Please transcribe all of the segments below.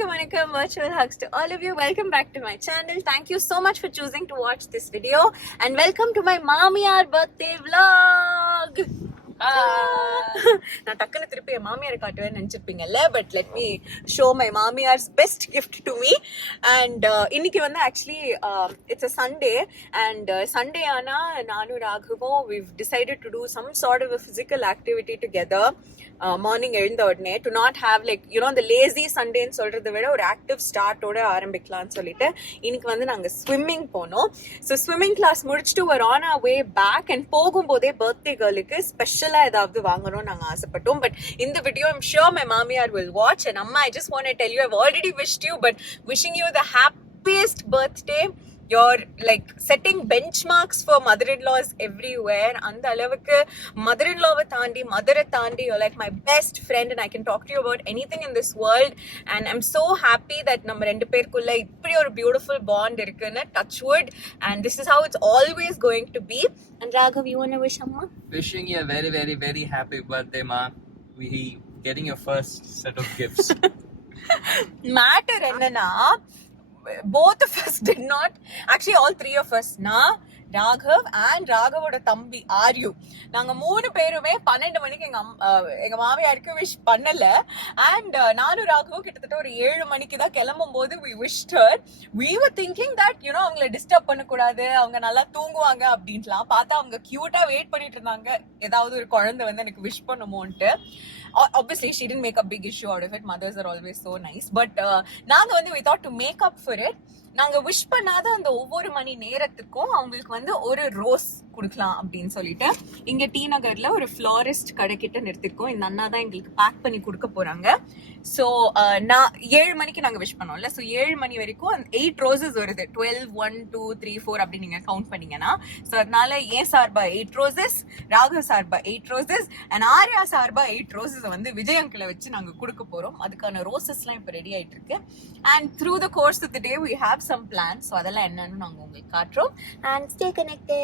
Vanakkam, virtual hugs to all of you. Welcome back to my channel. Thank you so much for choosing to watch this video. And welcome to my Mamiyar birthday vlog. நான் டக்குன்னு திருப்பி என் மாமியார் காட்டுவேன்னு நினைச்சிருப்பீங்கல்ல, but let me show my மாமியார்ஸ் best gift to me. And இன்னைக்கு வந்து actually it's a Sunday, and Sunday ஆனா நானும் ராகவும் we've decided to do some sort of a physical activity together. Morning எழுந்த உடனே to not have like you know இந்த லேசி சண்டேன்னு சொல்றதை விட ஒரு ஆக்டிவ் ஸ்டார்ட்டோட ஆரம்பிக்கலாம்னு சொல்லிட்டு இன்னைக்கு வந்து நாங்கள் ஸ்விம்மிங் போனோம். ஸோ ஸ்விம்மிங் கிளாஸ் முடிச்சுட்டு ஒரு on our way back and போகும்போதே பர்த்டே கேர்ளுக்கு ஸ்பெஷலாக ஏதாவது வாங்கணும்னு நாங்கள் ஆசைப்பட்டோம். பட் இந்த வீடியோ ஐம் ஷியோர் மை மாமியார் வில் வாட்ச். அண்ட் அம்மா, I just want to tell you I've already wish you, but wishing you the happiest birthday. You're like setting benchmarks for mother-in-laws everywhere. And alavukku mother-in-law thandi, mother thandi, you're like my best friend and I can talk to you about anything in this world. And I'm so happy that நம்ம ரெண்டு பேருக்குள்ள இப்படி ஒரு beautiful bond இருக்குன்னு, touch wood, and this is how it's always going to be. And Raghav, you want to wish Amma? Wishing you a very, very, very happy birthday, Ma. We getting your first set of gifts. Matter என்னன்னா, both of us did not, actually all three of us, Raghav and ராகவோட தம்பி ஆர்யூ, நாங்க 3 பேருமே 12 மணிக்கு எங்க மாமியாருக்கு விஷ் பண்ணல. அண்ட் நானும் ராகவும் கிட்டத்தட்ட ஒரு 7 மணிக்கு தான் கிளம்பும் போது we wished her. We were thinking that you know அவங்களை டிஸ்டர்ப் பண்ணக்கூடாது, அவங்க நல்லா தூங்குவாங்க அப்படின்ட்டுலாம் பார்த்தா அவங்க கியூட்டா வெயிட் பண்ணிட்டு இருந்தாங்க, ஏதாவது ஒரு குழந்தை வந்து எனக்கு விஷ் பண்ணுமோன்ட்டு. Obviously she didn't make a big issue out of it. Mothers are always so nice. But நாங்க வந்து we thought to make up for it, நாங்க விஷ் பண்ணாத அந்த ஒவ்வொரு மணி நேரத்துக்கும் அவங்களுக்கு வந்து ஒரு ரோஸ் கொடுக்கலாம் அப்படின்னு சொல்லிட்டு இங்க டி நகர்ல ஒரு ஃப்ளாரிஸ்ட் கடைக்கிட்ட நிறுத்திருக்கோம். இந்த அண்ணா தான் எங்களுக்கு பேக் பண்ணி கொடுக்க போறாங்க. ஸோ நான் 7 மணிக்கு நாங்க விஷ் பண்ணோம்ல, ஸோ 7 மணி வரைக்கும் 8 ரோசஸ் வருது. 12, 1, 2, 3, 4 அப்படி நீங்க கவுண்ட் பண்ணீங்கன்னா. ஸோ அதனால ஏன் சார்பா 8 ரோசஸ், ராகவ் சார்பா 8 ரோசஸ், அண்ட் ஆர்யா சார்பா 8 ரோசஸ் வந்து விஜய் அங்கிளை வச்சு நாங்க கொடுக்க போறோம். அதுக்கான ரோசஸ்லாம் இப்போ ரெடி ஆயிட்டு இருக்கு. And through the course of the day we have some plans. So அதெல்லாம் என்னன்னு நாங்க உங்களுக்கு காட்டுறோம். And stay connected.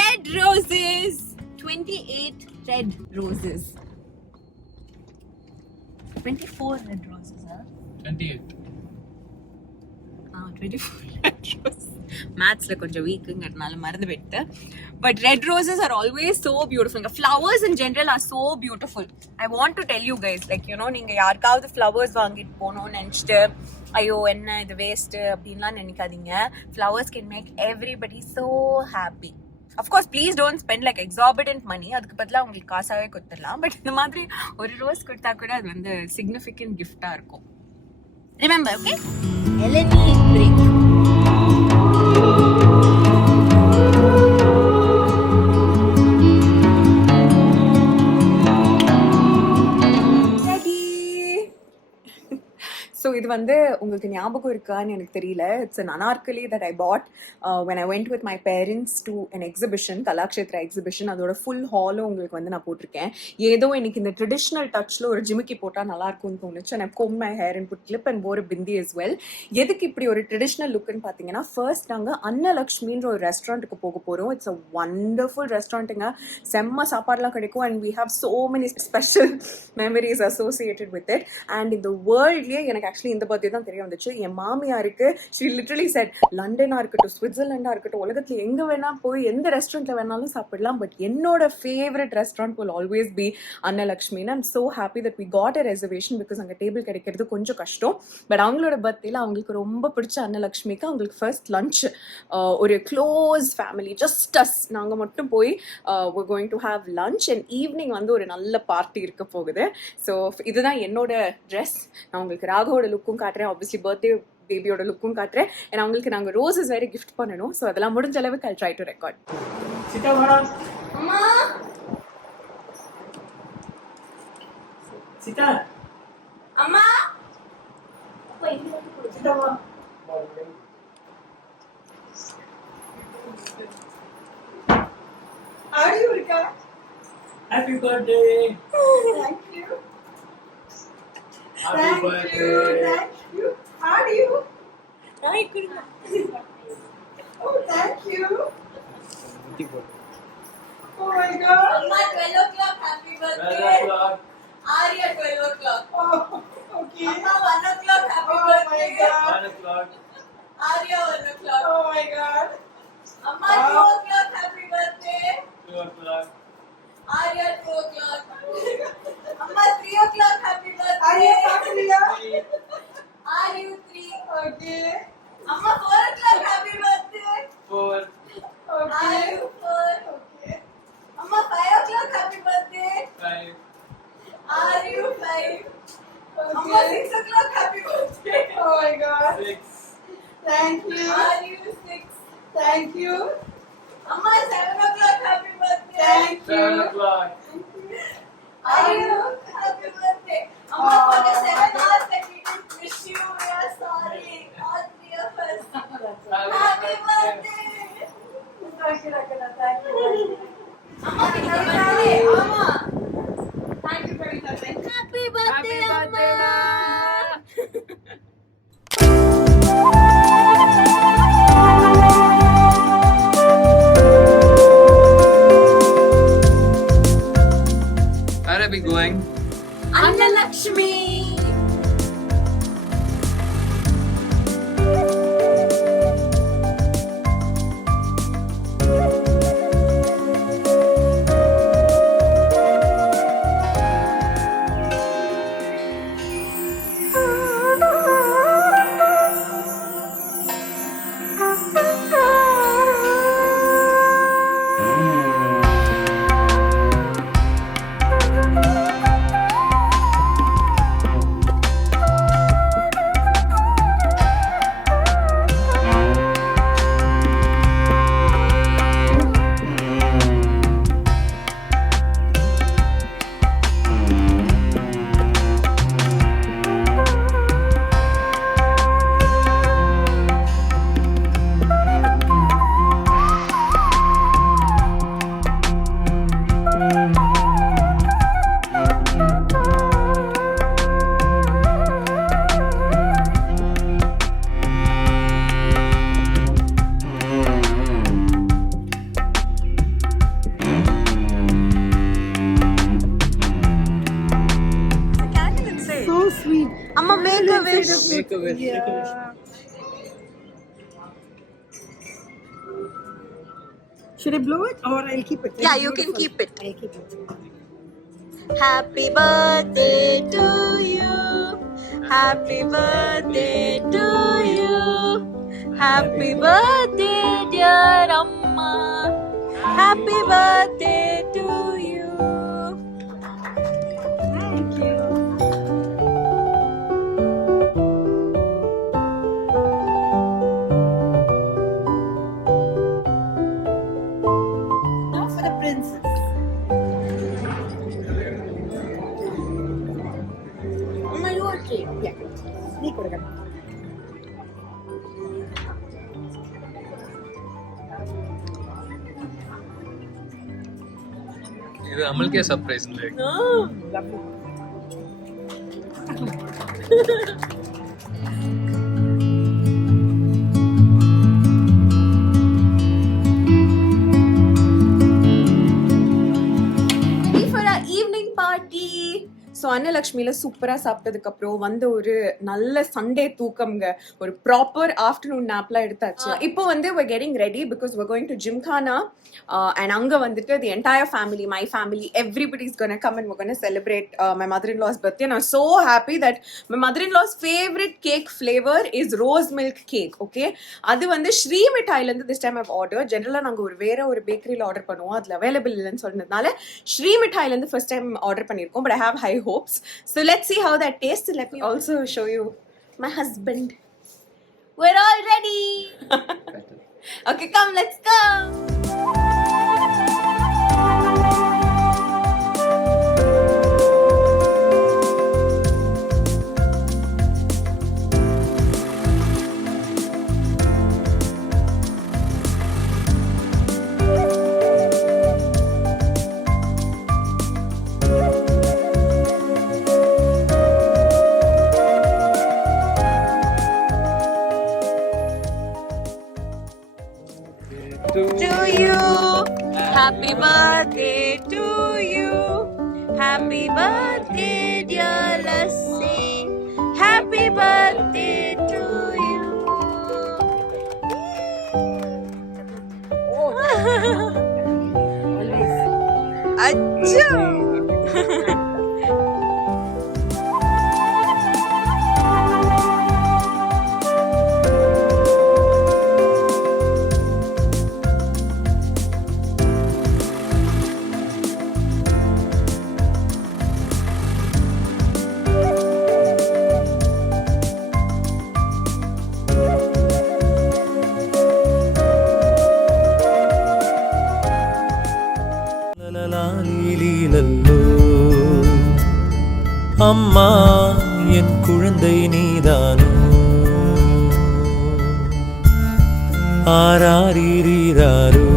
Red roses, 28 red roses. 24 red roses, huh? 28. 24 red roses. Maths la konja weakங்கிறதுனால மறந்து விட்டு. But red roses are always so beautiful. The flowers in general are so beautiful. I want to tell you guys, like you know, நீங்க யாருக்காவது flowers வாங்கிட்டு போகணும்னு நினைச்சிட்டு ஐயோ என்ன இது வேஸ்ட் அப்படின்லாம் நினைக்காதீங்க. Flowers can make everybody so happy. Of course, please don't spend like exorbitant money. அதுக்கு பதிலா உங்களுக்கு காசாவே கொடுத்துடலாம். பட் இந்த மாதிரி ஒரு ரோஸ் கொடுத்தா கூட அது வந்து சிக்னிஃபிகண்ட் கிஃப்டா இருக்கும். Remember, okay? Eleni break. So இது வந்து உங்களுக்கு ஞாபகம் இருக்கான்னு எனக்கு தெரியல. It's an anarkali that I bought when I went with my parents to an exhibition, Kalakshetra எக்ஸிபிஷன். அதோட ஃபுல் ஹாலும் உங்களுக்கு வந்து நான் போட்டிருக்கேன். ஏதோ எனக்கு இந்த ட்ரெடிஷ்னல் டச்சில் ஒரு ஜிமிக்கி போட்டால் நல்லா இருக்கும்னு தோணுச்சு. and I've combed my hair and put clip and wore a bindi as well. எதுக்கு இப்படி ஒரு ட்ரெடிஷ்னல் லுக்குன்னு பார்த்தீங்கன்னா, ஃபர்ஸ்ட் நாங்கள் அன்னலக்ஷ்மின்ற ஒரு ரெஸ்டாரண்ட்டுக்கு போக போகிறோம். இட்ஸ் அ வண்டர்ஃபுல் ரெஸ்டாரண்ட்டுங்க. செம்ம சாப்பாடுலாம் கிடைக்கும். and we have so many special memories associated with it. and இந்த வேர்ல்ட்லேயே எனக்கு ஆக்சுவலி இந்த பர்த்டே தான் தெரிய வந்துச்சு. என் மாமியாருக்கு she literally said, லண்டனா இருக்கட்டும், சுவிட்சர்லாண்டா இருக்கட்டும், உலகத்துல எங்க வேணா போய் எந்த ரெஸ்டாரண்ட்ல வேணாலும் சாப்பிடலாம், பட் என்னோட favourite restaurant will always be Annalakshmi. I'm so happy that we got a reservation because அங்க டேபிள் கிடைக்கிறது கொஞ்சம் கஷ்டம். பட் அவங்களோட பர்த்டேல அவங்களுக்கு ரொம்ப பிடிச்ச அன்னலக்ஷ்மிக்கு அவங்களுக்கு ஃபர்ஸ்ட் லஞ்ச் ஒரு க்ளோஸ் ஃபேமிலி, ஜஸ்ட் அஸ், நாங்க மட்டும் போய் we're going to have lunch and evening வந்து ஒரு நல்ல பார்ட்டி இருக்க போகுது. ஸோ இதுதான் என்னோட ட்ரெஸ். நான் உங்களுக்கு ராகவோட லுக்கும் காட்டுறேன், ஆப்வியஸ்லி பர்த்டே பேபியோட லுக்கும் காட்டுறேன். ஏன்னா அவங்களுக்கு நாங்கள் ரோசஸ் வேற கிஃப்ட் பண்ணணும். ஸோ அதெல்லாம் முடிஞ்ச அளவுக்கு I'll try to record. அம்மா சீதா, அம்மா ஆடியோ இருக்கா? Happy birthday. birthday. Thank you. Happy Thank birthday. you. Thank you. How do you? Oh, thank you. Oh my God. Amma 12 o'clock, happy 12 birthday. o'clock. Arya 12 o'clock. Oh, okay. Amma 1 o'clock, happy Oh my birthday. God. 1 o'clock. Arya 1 o'clock. Oh my God. Amma 2 o'clock, happy birthday. 2 o'clock. Arya 2 o'clock. Amma 3 o'clock, happy birthday. Are you happy? 3. Arya 3. Okay. Amma 4 o'clock, happy birthday. 4. Okay. Arya 4. Okay. Amma 5 o'clock, happy birthday. 5. Arya 5. Amma 6 o'clock, happy birthday. Oh my God. 6. Thank you. Arya 6. Thank you. Amma 7 o'clock, happy birthday. Thank 7 you. o'clock. Arya, happy birthday. Amma, for the 7 hours that we didn't wish you, we are sorry. All 3 of us. Happy birthday. Thank you, Rakana. Thank you. Amma, happy birthday. Amma. Thank you, Kavita. Thank you. Happy birthday, Amma. Where are we going? Anna Lakshmi. So sweet. Amma, make a wish. Make a wish. Yeah. Should I blow it or I'll keep it? Yeah, It's you can beautiful. keep it. I'll keep it. Happy birthday to you. Happy birthday to you. Happy birthday, dear Amma. Happy birthday to you. Thank you. Now for the princess. Amma, you okay? Yeah. நீ கொடுங்க. இது அமல்கே surprise இல்லை. Lovely. Ready for our evening party. So அன்னலக்ஷ்மியில் சூப்பராக சாப்பிட்டதுக்கப்புறம் வந்து ஒரு நல்ல சண்டே தூக்கம்ங்க, ஒரு ப்ராப்பர் ஆஃப்டர்நூன் நாப்லாம் எடுத்தாச்சு. இப்போ வந்து we're getting ready because we're going to Gymkhana and அங்கே வந்துட்டு the entire family, my family, everybody is gonna come and we're gonna celebrate my mother-in-law's birthday. And I'm so happy that my mother-in-law's favorite cake flavor is rose milk cake. Okay, அது வந்து ஸ்ரீ மிட்டாயிலேருந்து this time I've ordered. ஜென்ரலாக நாங்கள் வேற ஒரு பேக்கரியில் ஆர்டர் பண்ணுவோம், அதில் அவைலபிள் இல்லைன்னு சொன்னதுனால ஸ்ரீ மிட்டாயிலேருந்து ஃபர்ஸ்ட் டைம் ஆர்டர் பண்ணியிருக்கோம். But I have high hopes. So let's see how that tastes. Let me also show you my husband. We're all ready. Okay, come, let's go. Happy birthday to you. Happy birthday, dear Lassie. Happy birthday to you. Achoo. லலலாலீலீலல்லோ. அம்மா என் குழந்தை நீதானோ ஆராரீரீராரோ